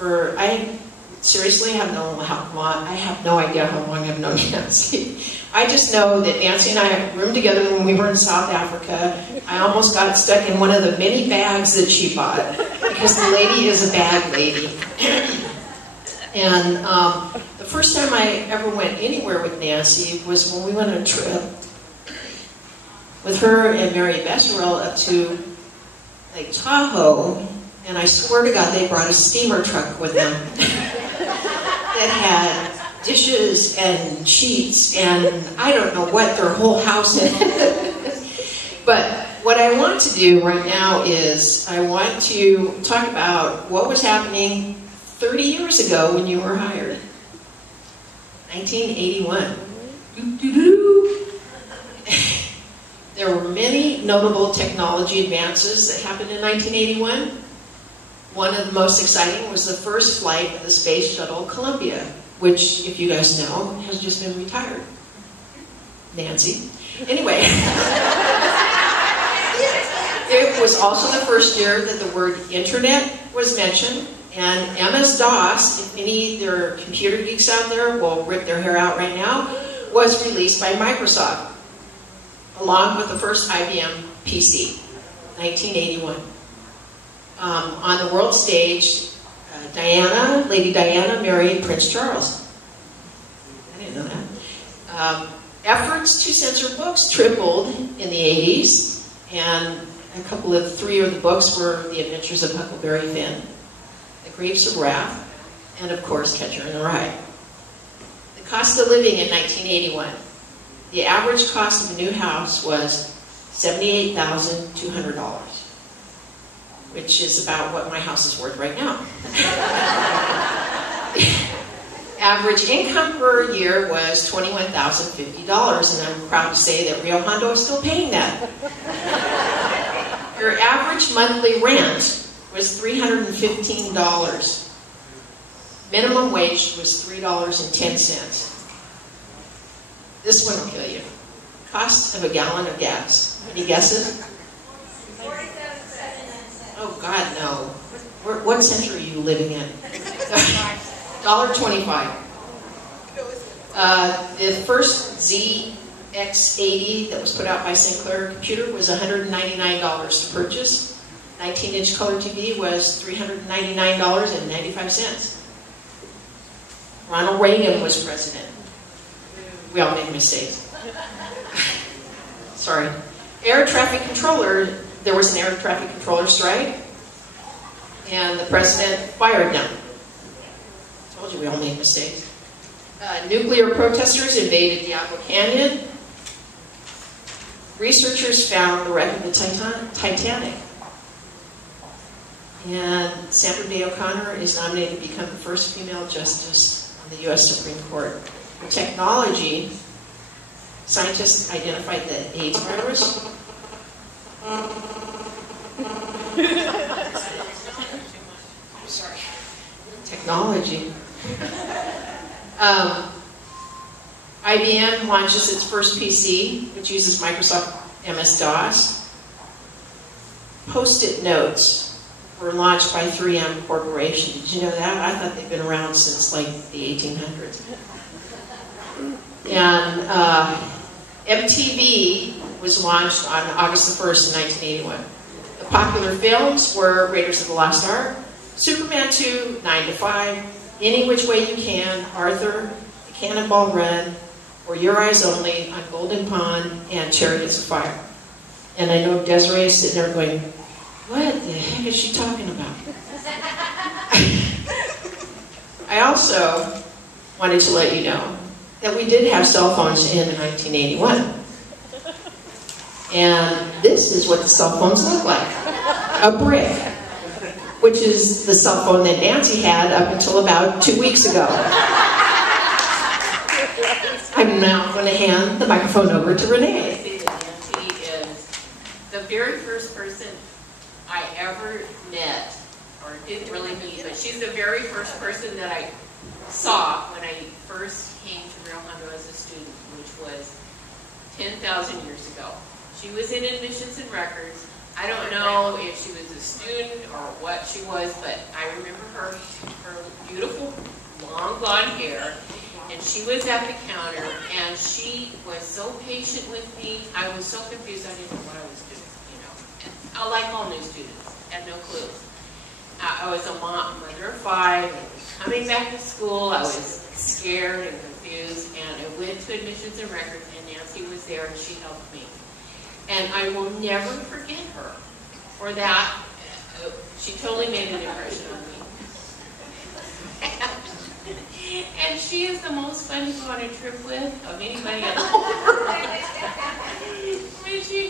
I seriously have I have no idea how long I've known Nancy. I just know that Nancy and I roomed together when we were in South Africa. I almost got stuck in one of the many bags that she bought, because the lady is a bag lady. And the first time I ever went anywhere with Nancy was when we went on a trip with her and Mary Besserell up to Lake Tahoe, and I swear to God they brought a steamer truck with them that had dishes and sheets and I don't know what, their whole house in it. But what I want to do right now is I want to talk about what was happening 30 years ago when you were hired. 1981. There were many notable technology advances that happened in 1981. One of the most exciting was the first flight of the Space Shuttle Columbia, which, if you guys know, has just been retired. Nancy. Anyway. It was also the first year that the word internet was mentioned, and MS-DOS, if any of their computer geeks out there will rip their hair out right now, was released by Microsoft, along with the first IBM PC, 1981. On the world stage, Lady Diana married Prince Charles. I didn't know that. Efforts to censor books tripled in the 80s, and three of the books were The Adventures of Huckleberry Finn, The Grapes of Wrath, and of course, Catcher in the Rye. The cost of living in 1981. The average cost of a new house was $78,200, which is about what my house is worth right now. Average income per year was $21,050, and I'm proud to say that Rio Hondo is still paying that. Your average monthly rent was $315. Minimum wage was $3.10. This one will kill you. Cost of a gallon of gas. Any guesses? 47.79. Oh God, no. What century are you living in? $1.25. The first ZX80 that was put out by Sinclair Computer was $199 to purchase. 19-inch color TV was $399.95. Ronald Reagan was president. We all make mistakes. Sorry. Air traffic controller, there was an air traffic controller strike, and the president fired them. I told you we all make mistakes. Nuclear protesters invaded Diablo Canyon. Researchers found the wreck of the Titanic. And Sandra Day O'Connor is nominated to become the first female justice on the U.S. Supreme Court. Technology, scientists identified the AIDS virus. Sorry. Technology. IBM launches its first PC, which uses Microsoft MS-DOS. Post-it notes were launched by 3M Corporation. Did you know that? I thought they'd been around since like the 1800s. And MTV was launched on August the 1st, 1981. The popular films were Raiders of the Lost Ark, Superman 2, 9 to 5, Any Which Way You Can, Arthur, The Cannonball Run, or Your Eyes Only, On Golden Pond, and Chariots of Fire. And I know Desiree is sitting there going, what the heck is she talking about? I also wanted to let you know that we did have cell phones in 1981. And this is what the cell phones look like. A brick, which is the cell phone that Nancy had up until about 2 weeks ago. I'm now going to hand the microphone over to Renee. Nancy is the very first person I ever met, or didn't really meet, but she's the very first person that I saw when I first came to Rio Hondo as a student, which was 10,000 years ago. She was in admissions and records. I don't know if she was a student or what she was, but I remember her was at the counter, and she was so patient with me. I was so confused, I didn't know what I was doing, you know. And, like all new students, had no clue. I was a mother of 5, and coming back to school, I was scared and confused, and I went to admissions and records, and Nancy was there, and she helped me. And I will never forget her for that. She totally made an impression on me. And she is the most fun to go on a trip with of anybody else.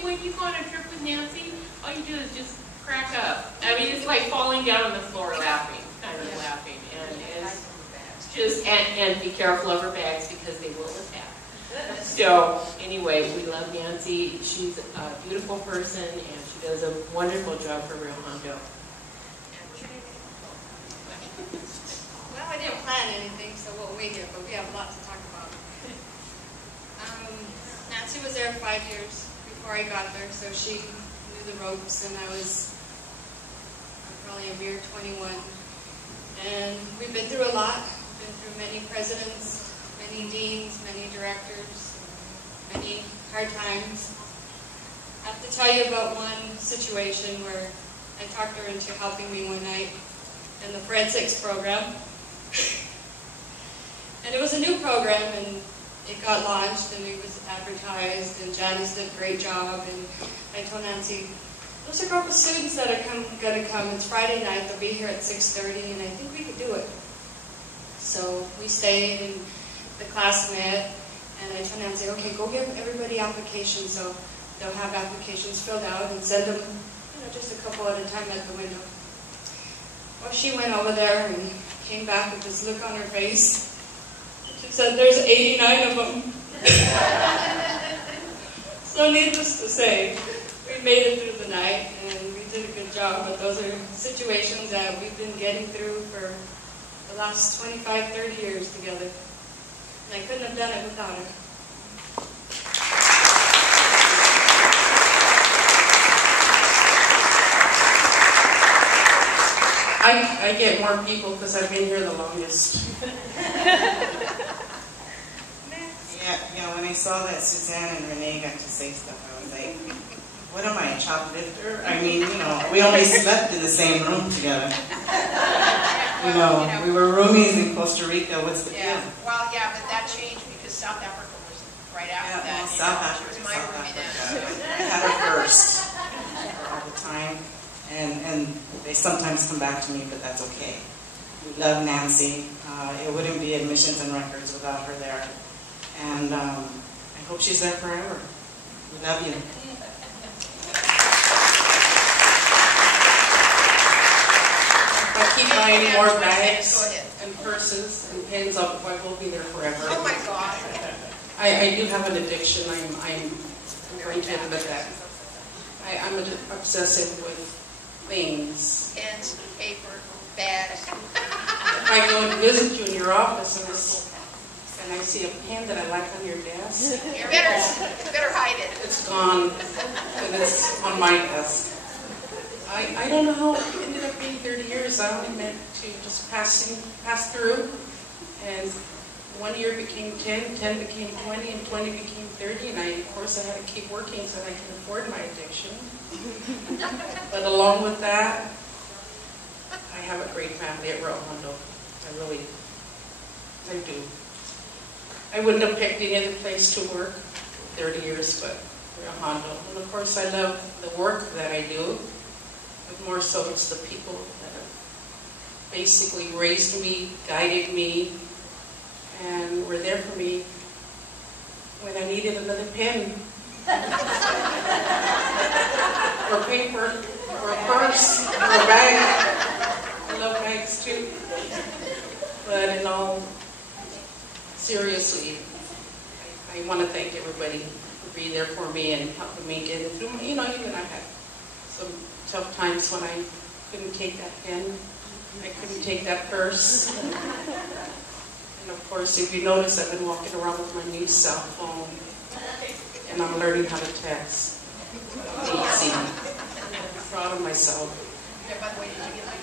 When you go on a trip with Nancy, all you do is just crack up. I mean, it's like falling down on the floor laughing, kind of laughing. And it's just, and be careful of her bags because they will attack. So, anyway, we love Nancy. She's a beautiful person, and she does a wonderful job for Rio Hondo. Well, I didn't plan anything, so we'll wing it, but we have a lot to talk about. Nancy was there 5 years before I got there, so she knew the ropes, and I'm probably a mere 21. And we've been through a lot. We've been through many presidents, many deans, many directors, many hard times. I have to tell you about one situation where I talked her into helping me one night in the forensics program. And it was a new program, and it got launched, and it was advertised, and Janice did a great job, and I told Nancy, there's a group of students that are going to come. It's Friday night. They'll be here at 6:30, and I think we could do it. So we stayed, and the class met, and I told Nancy, okay, go give everybody applications, so they'll have applications filled out and send them, you know, just a couple at a time at the window. Well, she went over there and came back with this look on her face. She said, there's 89 of them. So needless to say, we made it through the night, and we did a good job, but those are situations that we've been getting through for the last 25, 30 years together. And I couldn't have done it without her. I get more people because I've been here the longest. Yeah, when I saw that Suzanne and Renee got to say stuff, I was like, what am I, a choplifter? I mean, you know, we only slept in the same room together. You know, we were roomies in Costa Rica. What's the deal? Well, yeah, but that changed because South Africa was right after that. Well, South Africa. She was my roomie then. I had her first all the time. And they sometimes come back to me, but that's okay. We love Nancy. It wouldn't be admissions and records without her there. And I hope she's there forever. We love you. If I keep buying more bags and purses and pens, I will be there forever. Oh my God. I do have an addiction. I'm very to admit that. I'm obsessive with things. Pens, paper, bags. I go and visit you in your office and I see a pen that I like on your desk. You better hide it. It's gone, and it's on my desk. I don't know how it ended up being 30 years. I only meant to just pass through, and 1 year became 10, 10 became 20, and 20 became 30, and of course I had to keep working so that I can afford my addiction. But along with that, I have a great family at Rio Hondo. I do. I wouldn't have picked any other place to work 30 years, but Rio Hondo. And of course I love the work that I do, but more so it's the people that have basically raised me, guided me, and were there for me when I needed another pen, or paper, or a purse, or a bag. I love bags too. But in all seriously, I want to thank everybody for being there for me and helping me get it through. You know, even I had some tough times when I couldn't take that pen, I couldn't take that purse. And of course, if you notice, I've been walking around with my new cell phone, and I'm learning how to text. Easy. I'm proud of myself. By the way, did you get my